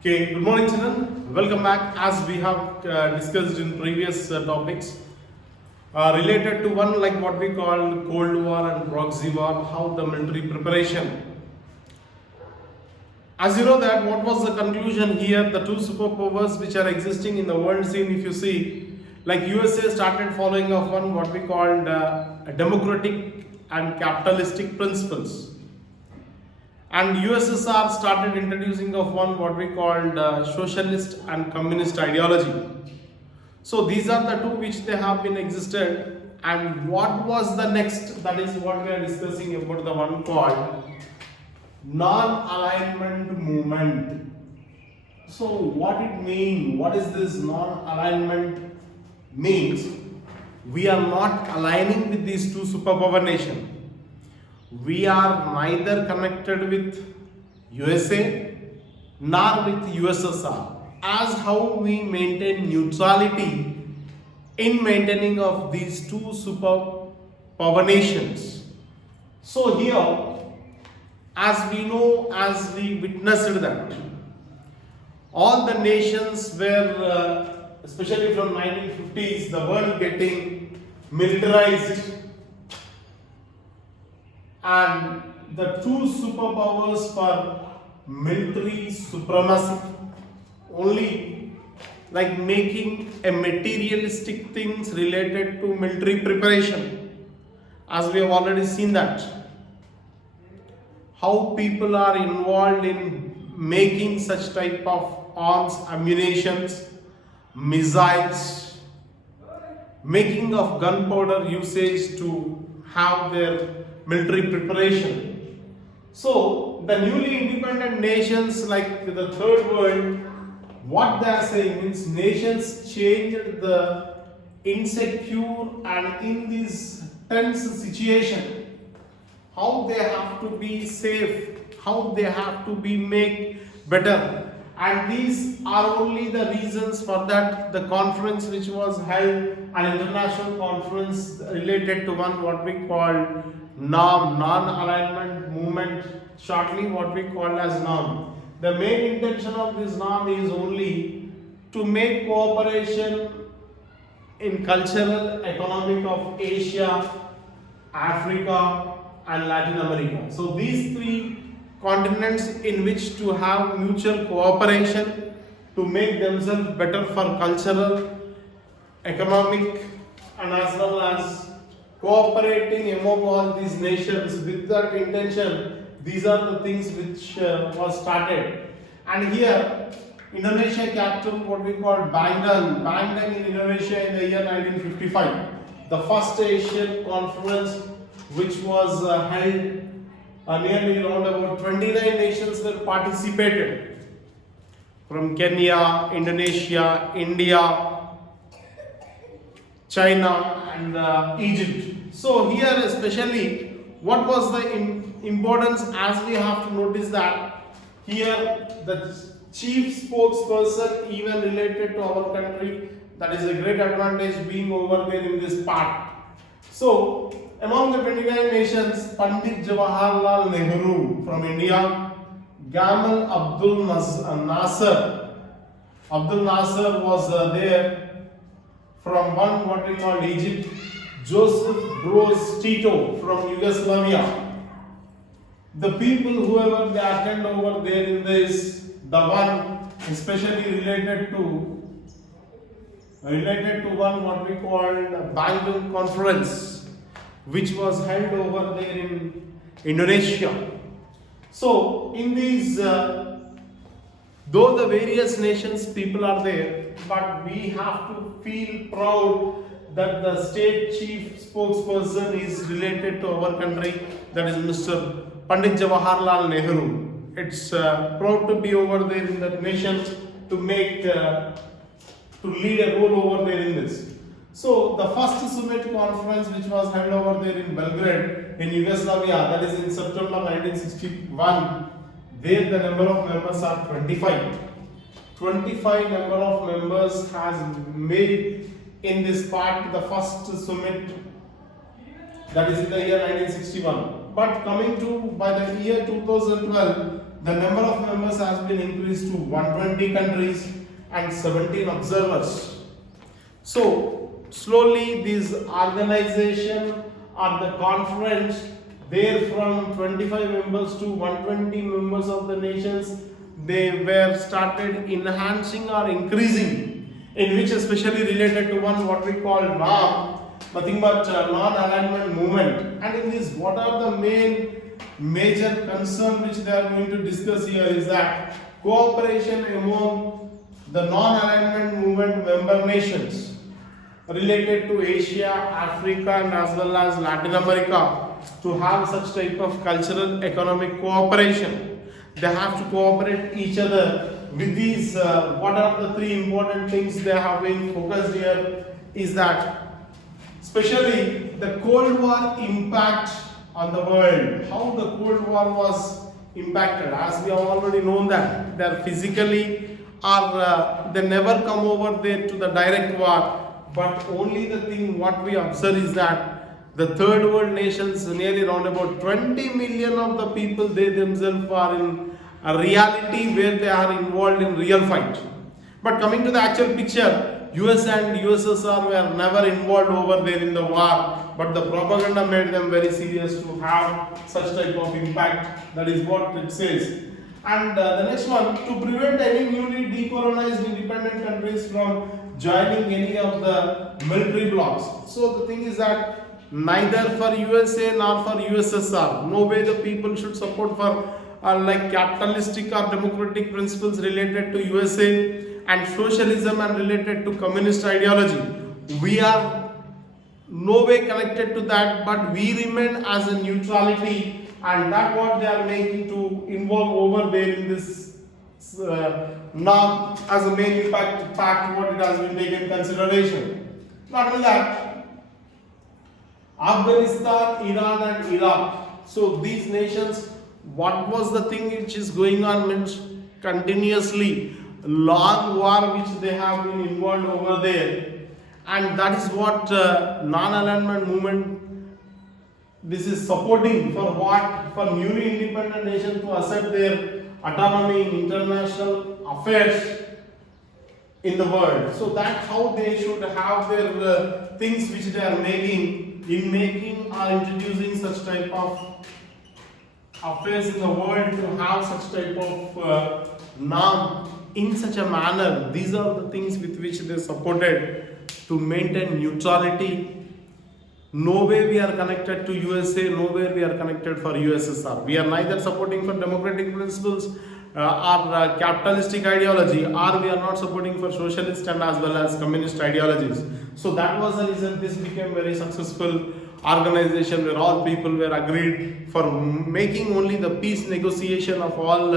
Okay, good morning, children. Welcome back. As we have discussed in previous topics related to one like what we call Cold War and Proxy War, how the military preparation. As you know that what was the conclusion here? The two superpowers which are existing in the world scene. If you see, like USA started following of one what we called democratic and capitalistic principles. And USSR started introducing of one what we called socialist and communist ideology. So these are the two which they have been existed. And what was the next? That is what we are discussing about the one called non-alignment movement. So what it means? What is this non-alignment means? We are not aligning with these two superpower nations. We are neither connected with USA nor with USSR, as how we maintain neutrality in maintaining of these two superpower nations. So here, as we know, as we witnessed that all the nations were, especially from 1950s, the world getting militarized, and the two superpowers for military supremacy, only like making a materialistic things related to military preparation, as we have already seen that how people are involved in making such type of arms, ammunitions, missiles, making of gunpowder usage to have their military preparation. So the newly independent nations like the third world, what they are saying means nations changed the insecure and in this tense situation, how they have to be safe, how they have to be made better. And these are only the reasons for that the conference which was held, an international conference related to one what we call non-alignment movement, shortly what we call as NOM. The main intention of this NOM is only to make cooperation in cultural, economic of Asia, Africa and Latin America. So these three continents in which to have mutual cooperation to make themselves better for cultural, economic and as well as cooperating among all these nations. With that intention, these are the things which was started. And here Indonesia capital what we call Bandung in Indonesia in the year 1955, the first Asian conference which was held. Nearly around about 29 nations were participated from Kenya, Indonesia, India, China and Egypt. So here especially what was the importance, as we have to notice that here the chief spokesperson even related to our country, that is a great advantage being over there in this part. So among the 29 nations, Pandit Jawaharlal Nehru from India, Gamal Abdul Nasser. Abdul Nasser was there from one what we call Egypt, Joseph Broz Tito from Yugoslavia. The people whoever they attend over there in this, the one especially related to one what we call Bandung conference, which was held over there in Indonesia. So in these, though the various nations people are there, but we have to feel proud that the state chief spokesperson is related to our country, that is Mr. Pandit Jawaharlal Nehru. It's proud to be over there in that nation to make, to lead a role over there in this. So the first summit conference which was held over there in Belgrade in Yugoslavia, that is in September 1961, there the number of members are 25. 25 number of members has made in this part the first summit, that is in the year 1961. But coming to by the year 2012, the number of members has been increased to 120 countries and 17 observers. So slowly this organization or the conference, there from 25 members to 120 members of the nations, they were started enhancing or increasing, in which especially related to one what we call NAM, nothing but non-alignment movement. And in this, what are the major concern which they are going to discuss here is that cooperation among the non-alignment movement member nations related to Asia, Africa and as well as Latin America to have such type of cultural economic cooperation. They have to cooperate each other with these. What are the three important things they have been focused here is that especially the Cold War impact on the world, how the Cold War was impacted. As we have already known that they are physically or they never come over there to the direct war, but only the thing what we observe is that the third world nations, nearly around about 20 million of the people, they themselves are in a reality where they are involved in real fight. But coming to the actual picture, US and USSR were never involved over there in the war, but the propaganda made them very serious to have such type of impact. That is what it says. And the next one, to prevent any newly decolonized independent countries from joining any of the military blocs. So the thing is that neither for USA nor for USSR, no way the people should support for like capitalistic or democratic principles related to USA and socialism and related to communist ideology. We are no way connected to that, but we remain as a neutrality, and that's what they are making to involve over there in this NAM as a main impact fact what it has been taken consideration. Not only that, Afghanistan, Iran and Iraq. So these nations, what was the thing which is going on means continuously long war which they have been involved over there, and that is what non-alignment movement this is supporting for what, for newly independent nations to accept their autonomy in international affairs in the world. So that's how they should have their things which they are making in making or introducing such type of affairs in the world to have such type of norm in such a manner. These are the things with which they supported to maintain neutrality. No way we are connected to USA, no way we are connected for USSR. We are neither supporting for democratic principles or capitalistic ideology, or we are not supporting for socialist and as well as communist ideologies. So that was the reason this became very successful organization where all people were agreed for making only the peace negotiation of all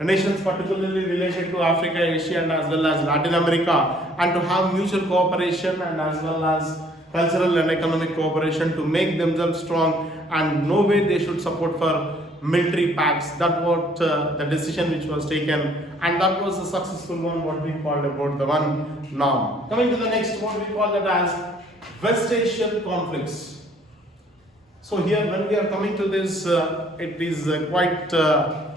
nations, particularly related to Africa, Asia and as well as Latin America, and to have mutual cooperation and as well as cultural and economic cooperation to make themselves strong, and no way they should support for military pacts. That was the decision which was taken, and that was a successful one what we called about the one norm. Coming to the next, what we call that as West Asian conflicts. So here when we are coming to this, it is quite a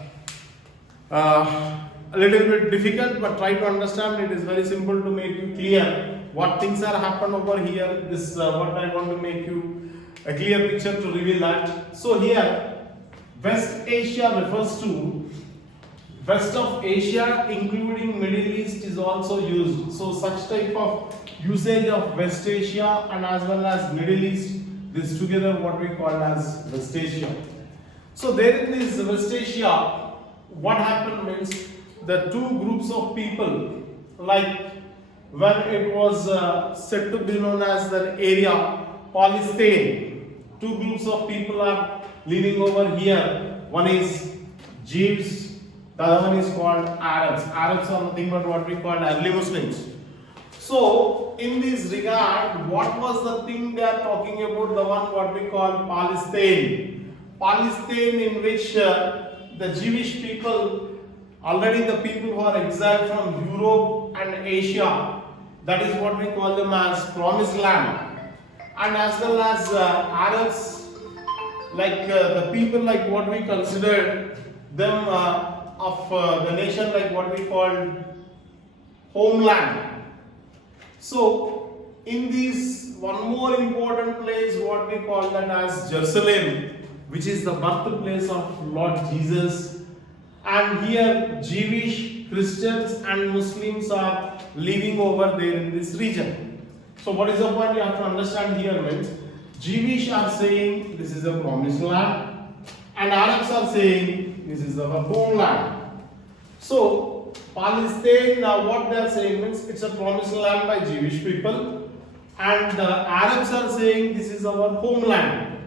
little bit difficult, but try to understand. It is very simple to make you clear what things are happen over here. This what I want to make you a clear picture to reveal that. So here West Asia refers to West of Asia including Middle East is also used. So such type of usage of West Asia and as well as Middle East, this together what we call as West Asia. So there in this West Asia, what happened means the two groups of people, like when it was said to be known as the area Palestine, two groups of people are living over here. One is Jews, the other one is called Arabs. Arabs are nothing but what we call early Muslims. So in this regard, what was the thing they are talking about? The one what we call Palestine. Palestine, in which the Jewish people, already the people who are exiled from Europe and Asia, that is what we call them as promised land, and as well as Arabs, like the people like what we consider them of the nation, like what we call homeland. So in this one more important place, what we call that as Jerusalem, which is the birthplace of Lord Jesus, and here Jewish, Christians and Muslims are living over there in this region. So what is the point you have to understand here means, Jewish are saying this is a promised land, and Arabs are saying this is our homeland. So Palestine, now what they are saying means it's a promised land by Jewish people, and the Arabs are saying this is our homeland.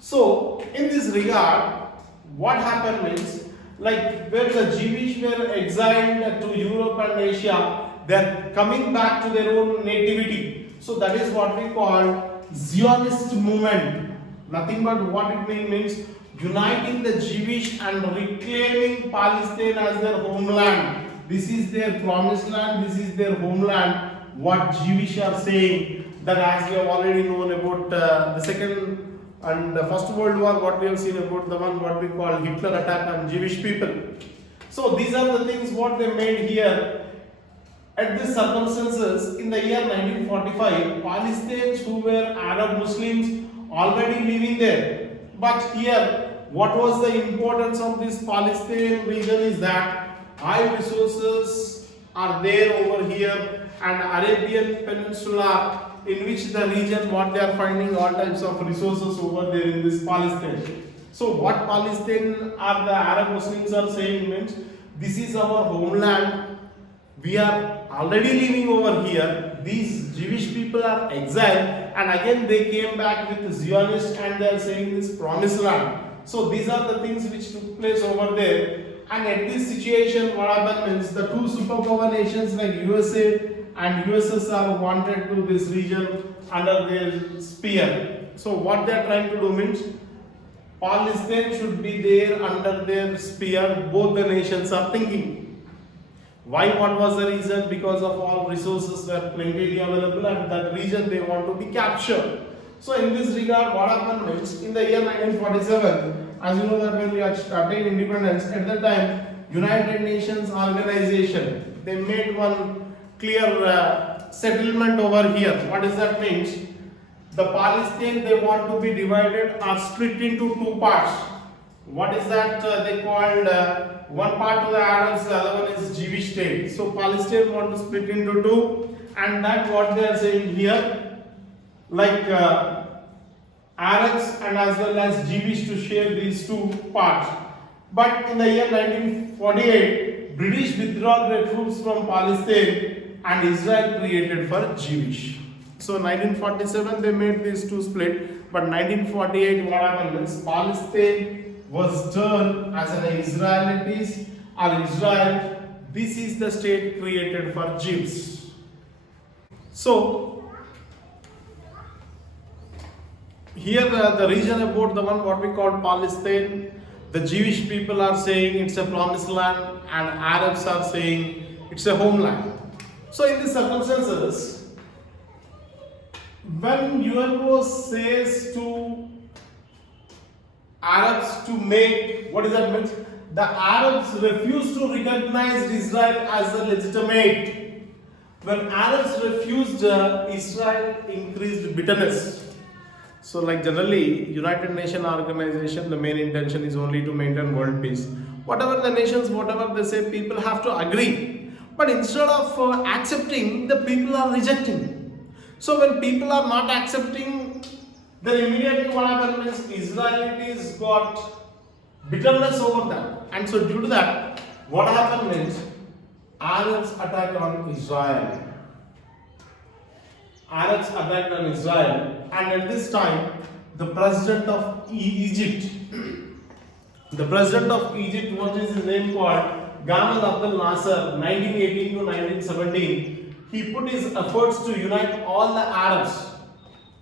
So in this regard, what happened means, like where the Jewish were exiled to Europe and Asia, they are coming back to their own nativity. So that is what we call Zionist movement. Nothing but what it means, uniting the Jewish and reclaiming Palestine as their homeland. This is their promised land, this is their homeland. What Jewish are saying, that as we have already known about the Second and the First World War, what we have seen about the one what we call Hitler attack on Jewish people. So these are the things what they made here. At these circumstances, in the year 1945, Palestinians who were Arab Muslims already living there. But here, what was the importance of this Palestinian region is that oil resources are there over here, and Arabian Peninsula, in which the region what they are finding all types of resources over there in this Palestine. So what Palestine or the Arab Muslims are saying means, this is our homeland, we are already living over here, these Jewish people are exiled, and again they came back with Zionists and they are saying this promised land. So these are the things which took place over there, and at this situation what happened means, the two superpower nations like USA and USSR wanted to this region under their spear. So what they are trying to do means, Palestine should be there under their spear, both the nations are thinking. Why? What was the reason? Because of all resources were plenty available and that region they want to be captured. So in this regard, what happened means, in the year 1947, as you know that when we attained independence, at that time, United Nations organization, they made one clear settlement over here. What does that mean? The Palestine, they want to be divided or split into two parts. What is that? They called one part to the Arabs, the other one is Jewish state. So Palestine want to split into two, and that what they are saying here, like Arabs and as well as Jewish to share these two parts. But in the year 1948, British withdraw their troops from Palestine and Israel created for Jewish. So 1947 they made these two split, but 1948 what happened is, Palestine was turned as an Israelites or Israel. This is the state created for Jews. So here the region about the one what we call Palestine, the Jewish people are saying it's a promised land and Arabs are saying it's a homeland. So in these circumstances, when UNO says to Arabs to make, what does that mean? The Arabs refused to recognize Israel as a legitimate. When Arabs refused, Israel increased bitterness. So like generally, United Nations organization, the main intention is only to maintain world peace. Whatever the nations, whatever they say, people have to agree. But instead of accepting, the people are rejecting. So when people are not accepting, then immediately what happens is Israelis got bitterness over them. And so due to that, what happened is Arabs attacked on Israel. Arabs attacked on Israel, and at this time, the president of Egypt, what is his name called, Gamal Abdel Nasser, 1918 to 1917, he put his efforts to unite all the Arabs.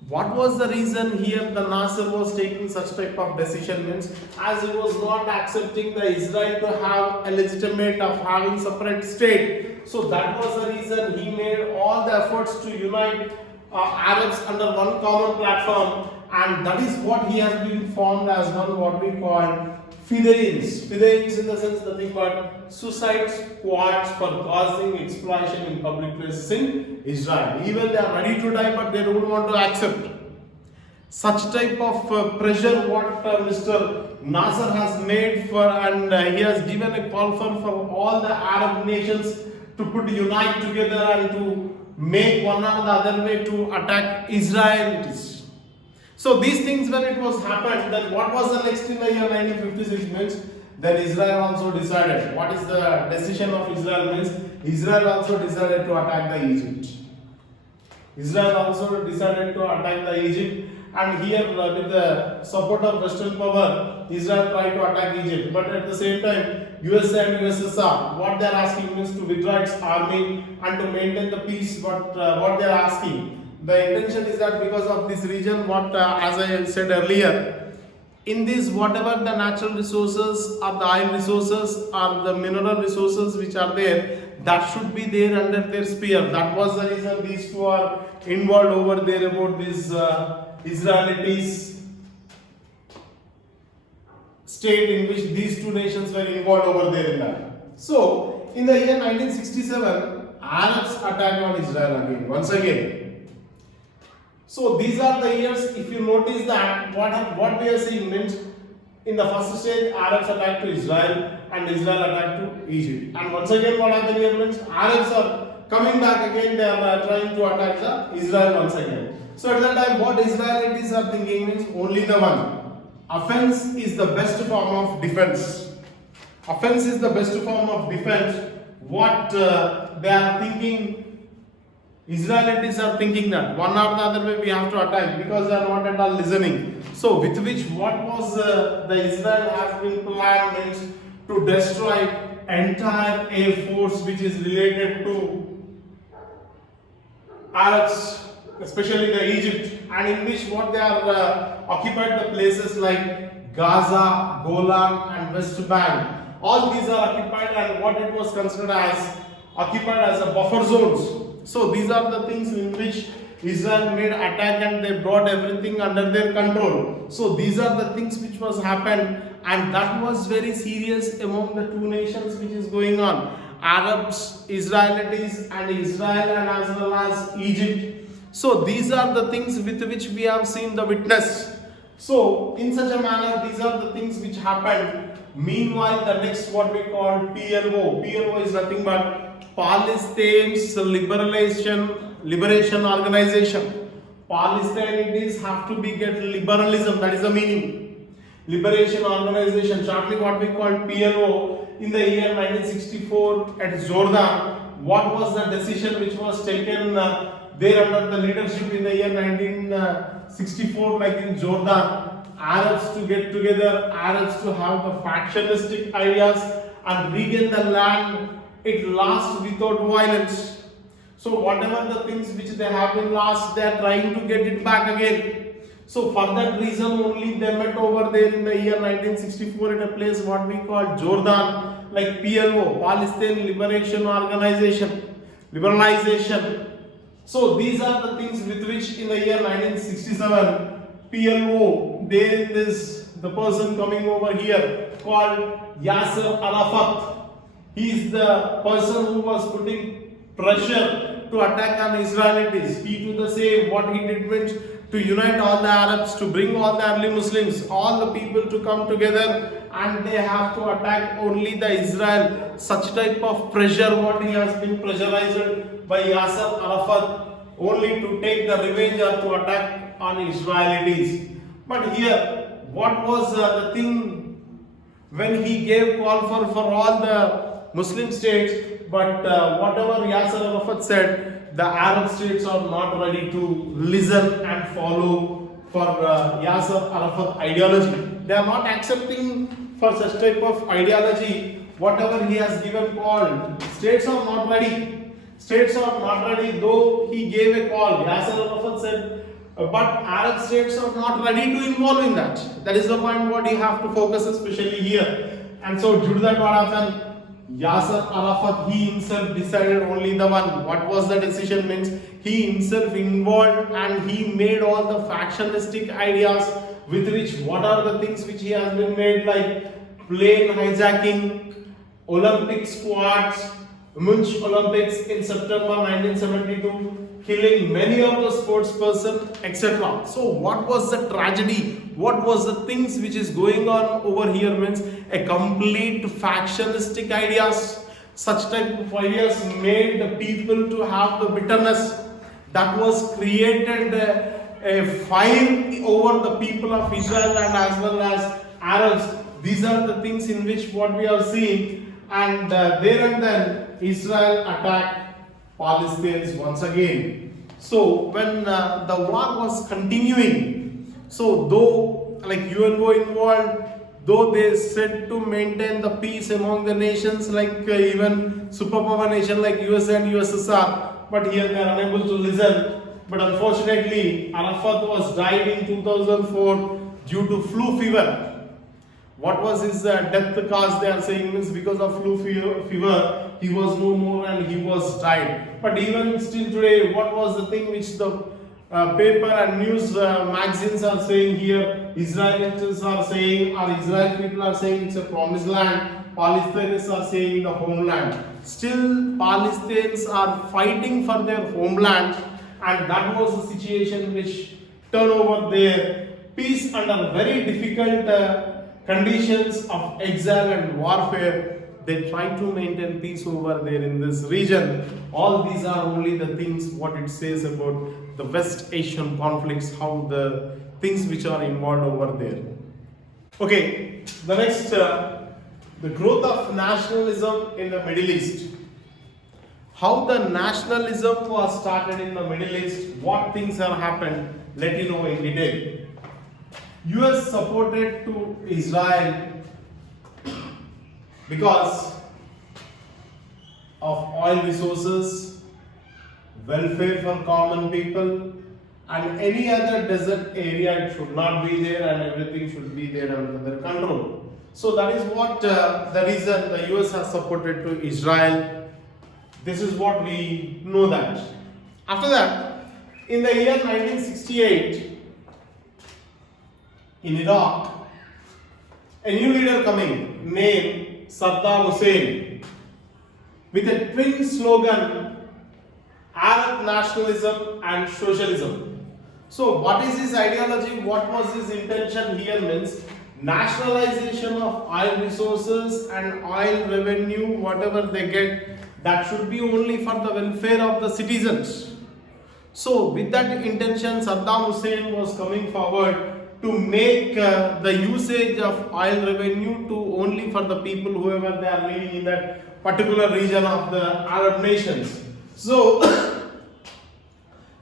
What was the reason here the Nasser was taking such type of decision means, as he was not accepting the Israel to have a legitimate of having separate state. So that was the reason he made all the efforts to unite Arabs under one common platform, and that is what he has been formed as one what we call Fidayins in the sense nothing but suicide squads for causing exploitation in public places in Israel. Even they are ready to die, but they don't want to accept such type of pressure what Mr. Nasser has made for, and he has given a call for all the Arab nations to unite together and to make one or the other way to attack Israel. So these things when it was happened, then what was the next in the year 1956 means? Then Israel also decided. What is the decision of Israel means? Israel also decided to attack the Egypt. Israel also decided to attack the Egypt, and here with the support of Western power, Israel tried to attack Egypt. But at the same time, USA and USSR, what they are asking means to withdraw its army and to maintain the peace. But what they are asking, the intention is that because of this region, what as I said earlier, in this whatever the natural resources or the oil resources or the mineral resources which are there, that should be there under their sphere. That was the reason these two are involved over there about this Israelis state in which these two nations were involved over there in that. So in the year 1967, Arabs attacked on Israel again, once again. So these are the years, if you notice that what we are seeing means in the first stage Arabs attacked to Israel and Israel attacked to Egypt. And once again what happened here means Arabs are coming back again, they are trying to attack the Israel once again. So at that time what Israelis are thinking means only the one. Offense is the best form of defense. Offense is the best form of defense. What they are thinking, Israelis are thinking that one or the other way we have to attack because they are not at all listening. So with which what was the Israel has been planned means to destroy entire air force which is related to Arabs, especially the Egypt, and in which what they are occupied the places like Gaza, Golan and West Bank. All these are occupied and what it was considered as occupied as a buffer zones. So these are the things in which Israel made attack and they brought everything under their control. So these are the things which was happened, and that was very serious among the two nations which is going on. Arabs, Israelis and Israel and as well as Egypt. So these are the things with which we have seen the witness. So in such a manner these are the things which happened. Meanwhile the next what we call PLO. PLO is nothing but Palestine's Liberation Organization. Palestine it is have to be get liberalism, that is the meaning. Liberation Organization, shortly what we call PLO. In the year 1964 at Jordan, what was the decision which was taken there under the leadership in the year 1964 like in Jordan? Arabs to get together, Arabs to have the factionistic ideas and regain the land at last without violence. So whatever the things which they have been lost, they are trying to get it back again. So for that reason only they met over there in the year 1964 at a place what we call Jordan, like PLO, Palestine Liberation Organization, liberalization. So these are the things with which in the year 1967 PLO, there is the person coming over here called Yasser Arafat. He is the person who was putting pressure to attack on Israelis. He do the same. What he did means to unite all the Arabs, to bring all the early Muslims, all the people to come together, and they have to attack only the Israel. Such type of pressure what he has been pressurized by Yasser Arafat only to take the revenge or to attack on Israelis. But here what was the thing when he gave call for all the Muslim states, but whatever Yasser Arafat said, the Arab states are not ready to listen and follow for Yasser Arafat ideology. They are not accepting for such type of ideology. Whatever he has given call, states are not ready. States are not ready, though he gave a call. Yasser Arafat said, but Arab states are not ready to involve in that. That is the point what you have to focus especially here. And so due to that what happened? Yasser Arafat, he himself decided only the one. What was the decision means? He himself involved and he made all the factionistic ideas with which what are the things which he has been made like plane hijacking, Olympic squads, Munich Olympics in September 1972, killing many of the sports person, etc. So what was the tragedy? What was the things which is going on over here means a complete factionalistic ideas. Such type of ideas made the people to have the bitterness that was created a fire over the people of Israel and as well as Arabs. These are the things in which what we have seen, and there and then Israel attacked Palestinians once again. So when the war was continuing, so though like UNO involved, though they said to maintain the peace among the nations like even superpower nation like USA and USSR, but here they are unable to listen. But unfortunately, Arafat was died in 2004 due to flu fever. What was his death cause? They are saying means because of flu fever, he was no more and he was died. But even still today, what was the thing which the paper and news magazines are saying here? Israelis are saying, or Israel people are saying it's a promised land. Palestinians are saying the homeland. Still, Palestinians are fighting for their homeland, and that was the situation which turned over their peace under very difficult conditions of exile and warfare. They try to maintain peace over there in this region. All these are only the things what it says about the West Asian conflicts, how the things which are involved over there. Okay, the next, the growth of nationalism in the Middle East. How the nationalism was started in the Middle East, what things have happened, let you know in detail. US supported to Israel because of oil resources, welfare for common people, and any other desert area it should not be there and everything should be there under their control. So that is what the reason the US has supported to Israel. This is what we know that. After that, in the year 1968, in Iraq, a new leader coming named Saddam Hussein with a twin slogan, Arab nationalism and socialism. So what is his ideology? What was his intention here means nationalization of oil resources and oil revenue, whatever they get, that should be only for the welfare of the citizens. So with that intention, Saddam Hussein was coming forward to make the usage of oil revenue to only for the people whoever they are living in that particular region of the Arab nations. So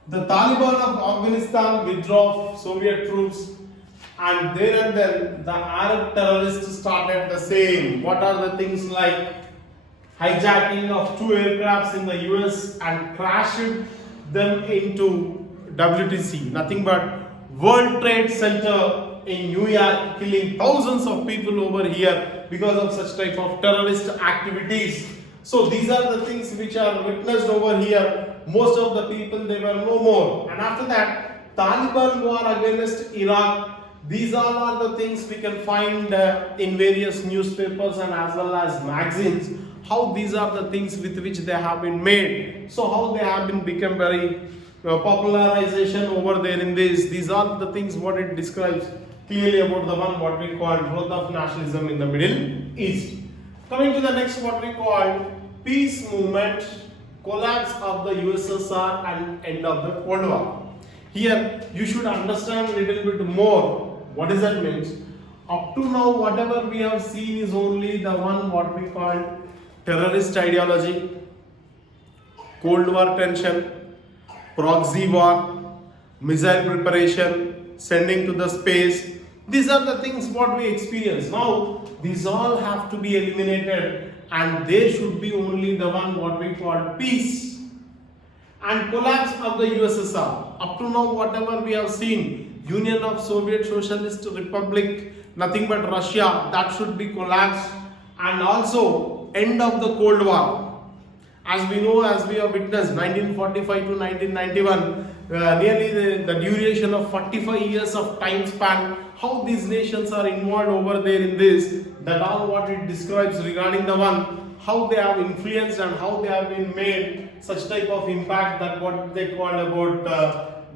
the Taliban of Afghanistan withdraw Soviet troops, and there and then the Arab terrorists started the same. What are the things like hijacking of 2 aircrafts in the US and crashed them into WTC, nothing but World Trade Center in New York, killing thousands of people over here because of such type of terrorist activities. So these are the things which are witnessed over here. Most of the people, they were no more. And after that, Taliban war against Iraq. These all are the things we can find in various newspapers and as well as magazines. How these are the things with which they have been made. So how they have been become very popularization over there in this. These are the things what it describes clearly about the one what we call growth of nationalism in the Middle East. Coming to the next what we call peace movement, collapse of the USSR and end of the Cold War. Here you should understand a little bit more. What does that mean? Up to now whatever we have seen is only the one what we call terrorist ideology, Cold War tension, proxy war, missile preparation, sending to the space. These are the things what we experience. Now, these all have to be eliminated and there should be only the one what we call peace and collapse of the USSR. Up to now, whatever we have seen, Union of Soviet Socialist Republic, nothing but Russia, that should be collapsed, and also end of the Cold War. As we know, as we have witnessed, 1945 to 1991, nearly the duration of 45 years of time span, how these nations are involved over there in this, that all what it describes regarding the one, how they have influenced and how they have been made such type of impact, that what they call about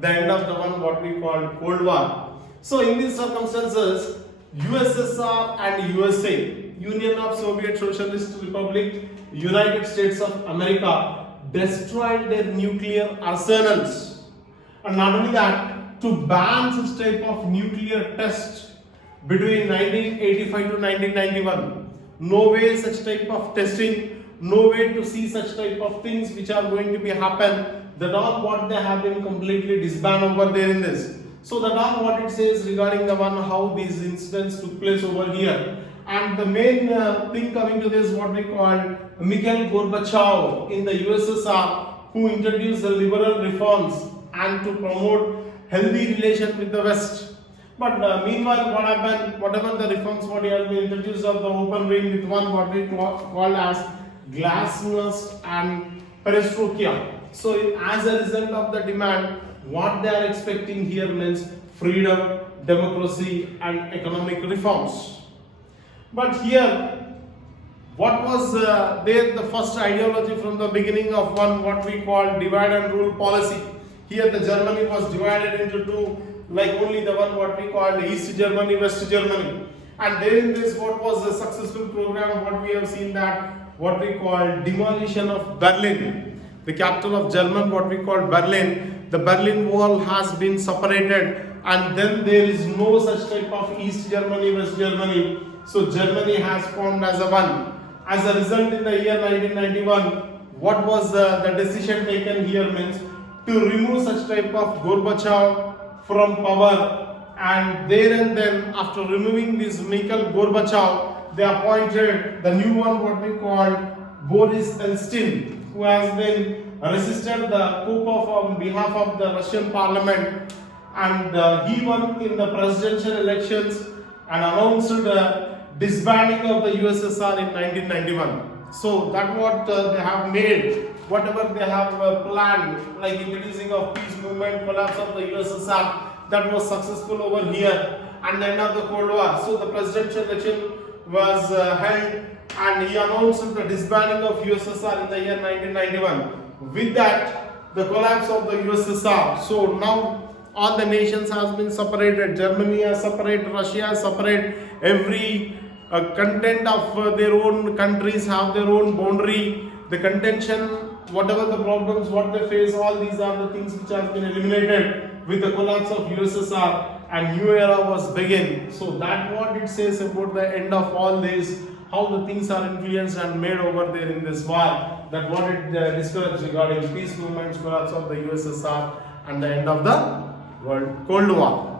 the end of the one what we call Cold War. So in these circumstances, USSR and USA, Union of Soviet Socialist Republic, United States of America, destroyed their nuclear arsenals. And not only that, to ban such type of nuclear test between 1985 to 1991. No way such type of testing, no way to see such type of things which are going to be happen. That all what they have been completely disbanded over there in this. So that all what it says regarding the one how these incidents took place over here. And the main thing coming to this, what we call Mikhail Gorbachev in the USSR, who introduced the liberal reforms and to promote healthy relation with the West. But meanwhile, what happened? Whatever the reforms what he has been introduced of the open ring with one what we call as glasnost and perestroika. So as a result of the demand, what they are expecting here means freedom, democracy, and economic reforms. But here, what was there the first ideology from the beginning of one what we call divide and rule policy? Here the Germany was divided into two, like only the one what we call East Germany, West Germany. And during this, what was the successful program, what we have seen that what we call demolition of Berlin, the capital of Germany, what we call Berlin. The Berlin Wall has been separated, and then there is no such type of East Germany, West Germany. So Germany has formed as a one. As a result, in the year 1991, what was the decision taken here means to remove such type of Gorbachev from power, and there and then after removing this Mikhail Gorbachev, they appointed the new one what we call Boris Elstyn, who has been resisted the coup on behalf of the Russian parliament, and he won in the presidential elections and announced the disbanding of the USSR in 1991. So that what they have made, whatever they have planned, like introducing of peace movement, collapse of the USSR, that was successful over here, and the end of the Cold War. So the presidential election was held, and he announced the disbanding of USSR in the year 1991. With that, the collapse of the USSR. So now all the nations has been separated. Germany is separate, Russia is separate. Every content of their own countries have their own boundary. The contention, whatever the problems, what they face, all these are the things which have been eliminated with the collapse of USSR, and new era was begin. So that what it says about the end of all this, how the things are influenced and made over there in this war, that what it describes regarding peace movements, collapse of the USSR, and the end of the Cold War.